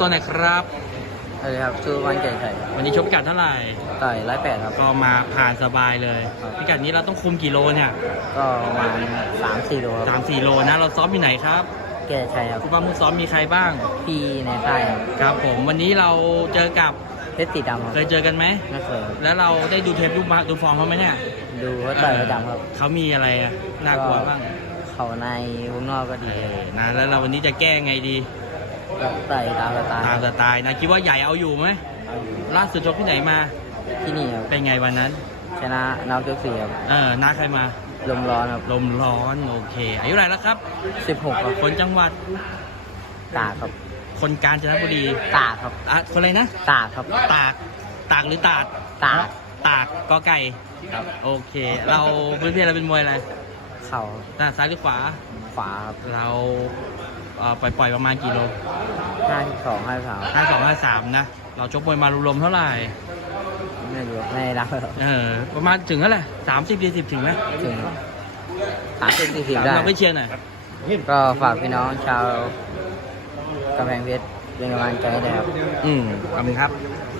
ตัวหน่อยครับ สวัสดีครับชื่อวันเก่งไข่วันนี้ชกพิกัดเท่าไหร่ ต่อยร้อยแปดครับ ก็มาผ่านสบายเลย ครับ พิกัดนี้เราต้องคุมกี่โลเนี่ยก็ประมาณสามสี่โลคสารัมบสี่โลนะ เราซ้อมอยู่ไหนครับเก่งไข่ครับคุณป้ามุกซ้อมมีใครบ้าง พี่ในค่ายครับครับผม วันนี้เราเจอกับ เพชรสีดำครับเคยเจอกันไหม ไม่เคยครับแล้วเราได้ดูเทปดูมาดูฟอร์มเขาไหมเนี่ยดูเขาต่อยประจำครับเขามีอะไรอะน่ากลัวบ้าง เขาในวงนอกก็เอดี อนะแล้วเราวันนี้จะแก้ไงดี ก็ต่อยตามสไตล์ตามสไตล์นะคิดว่าใหญ่เอาอยู่ไหมเอาอยู่ล่าสุดชกที่ไหนมา ที่นี่ครับเป็นไงวันนั้น ชนะนอกยกสี่ครับเออน้าใครมาลมร้อนครับลมร้อนโอเคอายุเท่าไหร่แล้วครับสิบหกครับคนจังหวัดตากครับ คนกาญจนบุรีตากครับอะคนอะไรนะตากครับตากตากหรือตาดตากตากกอไก่ครับโอเค เราพื้นเพเราเป็นมวยอะไร เข่าหน้าซ้ายหรือขวา ขวาครับเราเอ่อปล่อยปล่อยประมาณกี่โลห้าสิบสองห้าสิบสามห้าสองห้าสามนะ เราชกมวยมารวมๆเท่าไหร่ ไม่รู้ไม่ได้รับครับเออ ประมาณถึงเท่าไหร่สามสิบสี่สิบถึงไหมถึงสามสิบสี่สิบได้ เราไปเชียร์หน่อยก็ฝากพี่น้องชาวกำแพงเพชรเป็นกำลังใจให้ด้วยครับ อืมขอบคุณครับค